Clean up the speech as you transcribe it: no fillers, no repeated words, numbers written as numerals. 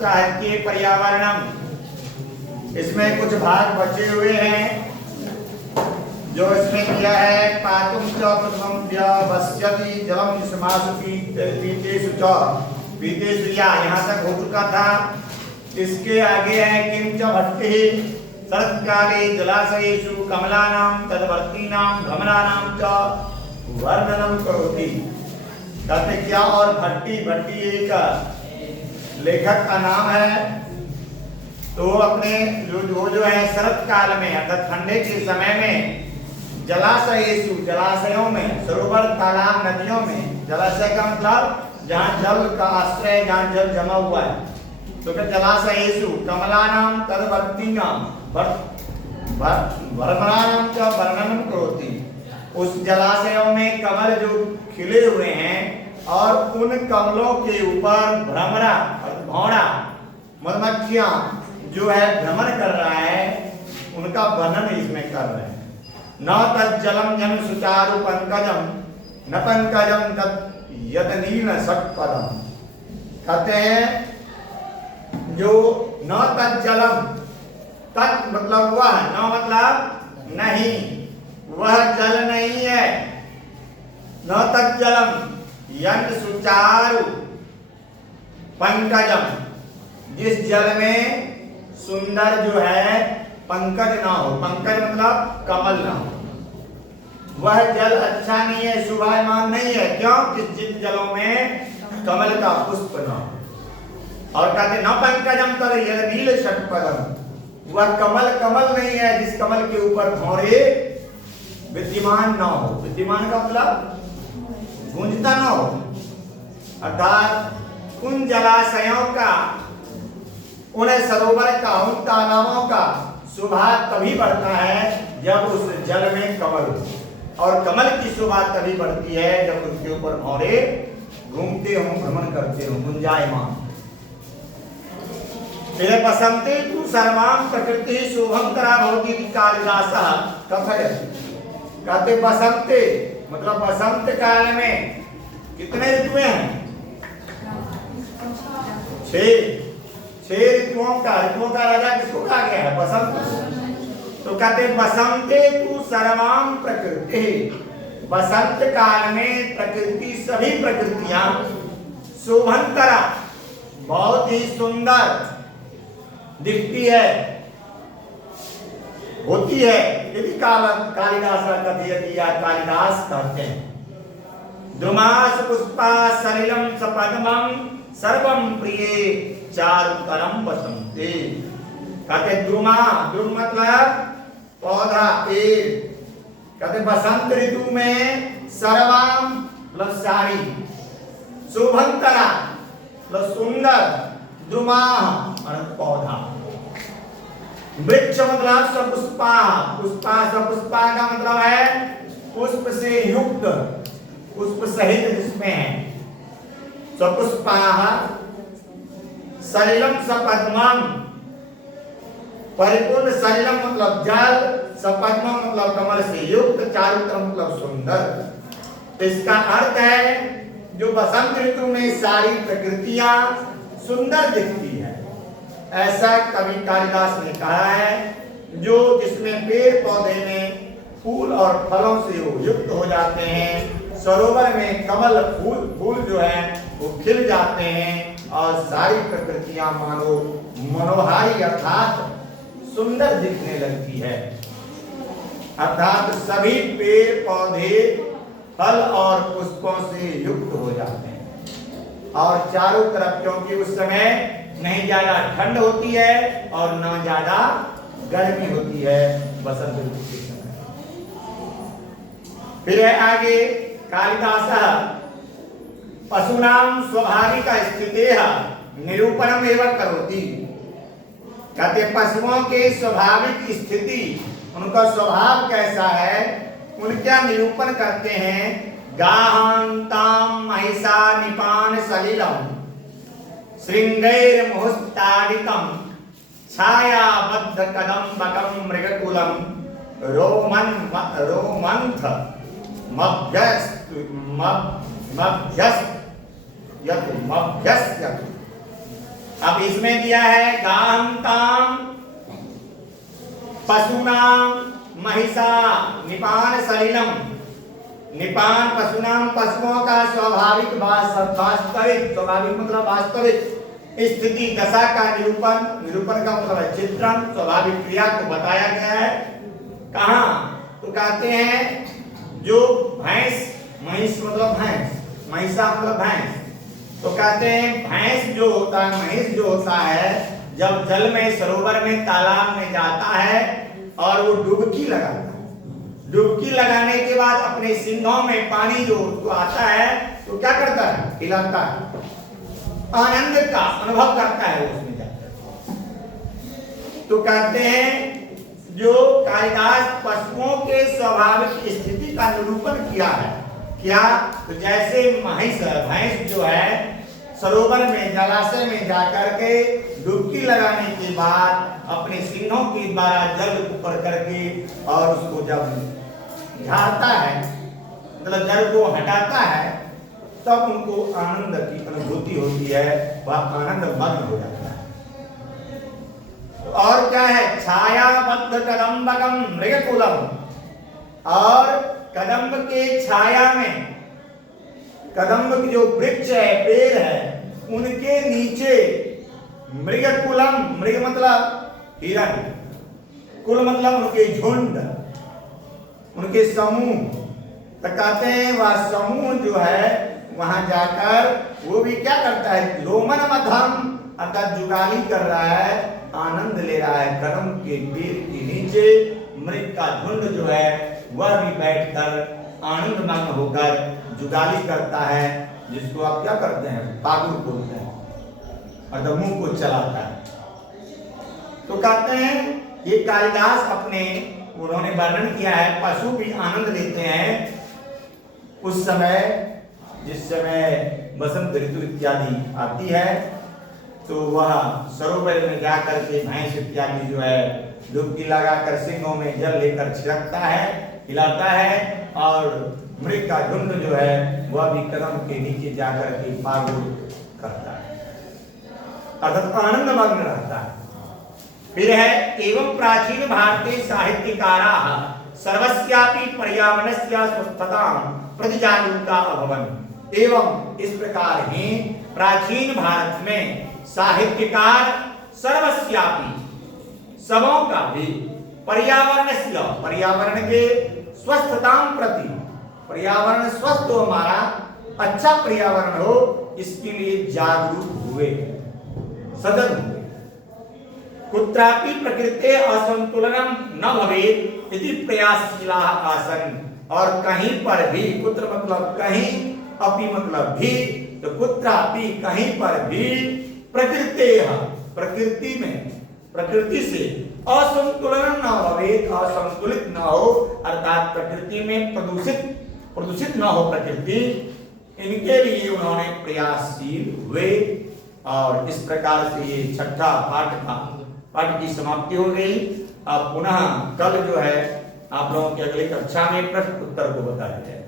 साहित्य पर्यावरणम, इसमें कुछ भाग बचे हुए हैं जो इसमें किया है। पातुम च प्रथमम व्यवस्यति जलम समासु पीतेषु च पीतेषु, यहाँ तक हो चुका था। इसके आगे है किंच भट्टि शरत्काले जलाशयेषु कमलानां तद्वर्तीनां भ्रमणानां च वर्णनम करोति। कहते क्या, और भट्टी, भट्टी एक लेखक का नाम है। तो अपने जो है शरत काल में अर्थात ठंडे के समय में जलाशयेषु, जलाशयों में, सरोवर तालाब नदियों में, जलाशय का मतलब जहाँ जल का आश्रय, जहाँ जल जमा हुआ है, तो फिर जलाशयेषु कमलानां तद्वर्तीनां भ्रमणानां च वर्णनम करोति। उस जलाशयों में कमल जो खिले हुए हैं और उन कमलों के ऊपर भ्रमरा और भौरा मधुमक्खियां जो है भ्रमण कर रहा है, उनका वर्णन इसमें कर रहे हैं। न तज्जलम जन सुचारु पंकजम न पंकजम तत् यदनील षट्पदम। कहते हैं जो न तज्जलम, तत् मतलब वह, न मतलब नहीं, वह जल नहीं है। न तज्जलम यन सुचारु पंकजम, जिस जल में सुंदर जो है पंकज ना हो, पंकज मतलब कमल ना हो, वह जल अच्छा नहीं है, शोभायमान नहीं है। क्यों? कि जिन जलों में कमल का पुष्प ना हो। और कहते न पंकजम तर नील षट्पदम, वह कमल कमल नहीं है जिस कमल के ऊपर भौरे विद्यमान ना हो। विद्यमान का मतलब गूंजता ना हो। अर्थात उन जलाशयों का, उन सरोवर का, उन तालाबों का शोभा तभी बढ़ता है जब उस जल में कमल हो। और कमल की शोभा तभी बढ़ती है जब उसके ऊपर भौरे घूमते हो, भ्रमण करते हो, गुंजायमान। फिर बसंते तु सर्वां प्रकृति शोभंकरा भवति कालिदासः कथयति। कहते बसंते मतलब बसंत काल में कितने ऋतुएं हैं? 6 ऋतुओं का राजा किसको कहा गया है? बसंत। तो कहते बसंते तु सर्वां प्रकृति, बसंत काल में प्रकृति, सभी प्रकृतियां शोभंकरा, बहुत ही सुंदर दिखती है, होती है। यदि कालिदास कथयति या कालिदास कहते हैं। द्रुमास पुष्पा सलिलम सपद्मम सर्वम प्रिय चारुतरम बसंते। कहते द्रुमा, द्रुम मतलब पौधा, पेड़। कहते बसंत ऋतु में सर्वाम मतलब सारी, शोभंकरा मतलब सुंदर, द्रुमा पौधा, वृक्ष मतलब सपुष्पा, पुष्पा, सपुष्पा का मतलब है पुष्प से युक्त, पुष्प सहित जिसमें है। सपुष्पा सलिलम सपद्मम, परिपूर्ण, सलिलम मतलब जल, सपद्मम मतलब कमल से युक्त, चारुतरम मतलब सुंदर। इसका अर्थ है जो बसंत ऋतु में सारी प्रकृतियां सुंदर दिखती है, ऐसा कवि कालिदास ने कहा है। जो जिसमें पेड़ पौधे में फूल और फलों से युक्त हो जाते हैं, सरोवर में कमल फूल जो है वो खिल जाते हैं और सारी प्रकृतियां मानो मनोहारी अर्थात सुंदर दिखने लगती है। अर्थात सभी पेड़ पौधे फल और पुष्पों से युक्त हो जाते हैं और चारों तरफ, क्योंकि उस समय नहीं ज्यादा ठंड होती है और न ज्यादा गर्मी होती है बसंत ऋतु के समय। फिर है आगे कालिदास पशूनां स्वाभाविक स्थितेः निरूपणम एवं करोति। कहते पशुओं के स्वाभाविक स्थिति, उनका स्वभाव कैसा है, उनका निरूपण करते हैं। गाहांताम महिषा निपान सलिलम श्रृंगैर मुहुस्ताडितम छायाबद्ध कदम्बकम मृगकुलम रोमंथ अब इसमें दिया है गाहंताम पशुनाम महिषा निपान सलिलम। निपान पशुनाम पशुओं का स्वाभाविक स्वाभाविक मतलब वास्तविक स्थिति दशा का निरूपण का मतलब है चित्रण, स्वाभाविक क्रिया को बताया गया है। कहाँ? तो कहते हैं जो भैंस, महिष मतलब भैंस, महिषा मतलब भैंस, तो कहते हैं भैंस जो होता है, महिष जो होता है, जब जल में, सरोवर में, तालाब में जाता है और वो डुबकी लगाता है, डुबकी लगाने के बाद अपने सिंघों में पानी जो उसको आता है तो क्या करता है? हिलाता है, आनंद का अनुभव करता है उसमें जाकर। तो कहते हैं जो कालिदास पशुओं के स्वाभाविक स्थिति का निरूपण किया है। क्या? तो जैसे महिष, भैंस जो है सरोवर में, जलाशय में जाकर के डुबकी लगाने के बाद अपने सिंहों के द्वारा जल ऊपर करके और उसको जब झाड़ता है, मतलब जल को हटाता है, तब उनको आनंद की अनुभूति होती है, वह आनंद मग्न हो जाता है। और क्या है? छायाबद्ध कदम्बकम मृगकुलम, और कदम्ब के छाया में, कदम्ब की जो वृक्ष है, पेड़ है, उनके नीचे मृगकुलम, मृग मतलब हिरण, कुल मतलब उनके झुंड, उनके समूह। तो कहते हैं वह समूह जो है वहां जाकर वो भी क्या करता है? रोमन मध्यम अर्थात जुगाली कर रहा है, आनंद ले रहा है। कदम के पेड़ के नीचे मृग का झुंड जो है वह भी बैठकर आनंद मग्न होकर जुगाली करता है, जिसको आप क्या करते हैं? पागुर बोलते हैं, अर्थात मुंह को चलाता है। तो कहते हैं ये कालिदास अपने, उन्होंने वर्णन किया है, पशु भी आनंद लेते हैं उस समय जिस समय बसंत ऋतु इत्यादि आती है, तो वह सरोवर में जाकर के भैंस इत्यादि जो है डुबकी लगाकर सिंगों में जल लेकर छिड़कता है, हिलाता है, और मृग का झुंड जो है वह भी कदम के नीचे जाकर के पागुर करता है, अर्थात आनंद मग्न रहता है। फिर है एवं प्राचीन भारतीय साहित्यकारा सर्वस्यापि पर्यावरणस्य स्वस्थतां प्रतिजागरूका अभवन्। एवं इस प्रकार ही प्राचीन भारत में साहित्यकार सर्वस्यापि सबों का भी पर्यावरणस्य, पर्यावरण के स्वस्थतां प्रति, पर्यावरण स्वस्थ हो, हमारा अच्छा पर्यावरण हो, इसके लिए जागरूक हुए, सजग हुए। कुत्रापि प्रकृते असंतुलनम न भवेत् इति प्रयासशीलाः आसन्। और कहीं पर भी, कुत्र मतलब कहीं, अपि मतलब भी, तो कुत्रापि कहीं पर भी प्रकृतेः, प्रकृति में, प्रकृति से असंतुलन न भवेत्, असंतुलित न हो, अर्थात प्रकृति में प्रदूषित न हो प्रकृति, इनके लिए उन्होंने प्रयासशील हुए। और इस प्रकार से ये छठा पाठ की समाप्ति हो गई। अब पुनः कल जो है आप लोगों की अगली कक्षा में प्रश्न उत्तर को बताया जाए।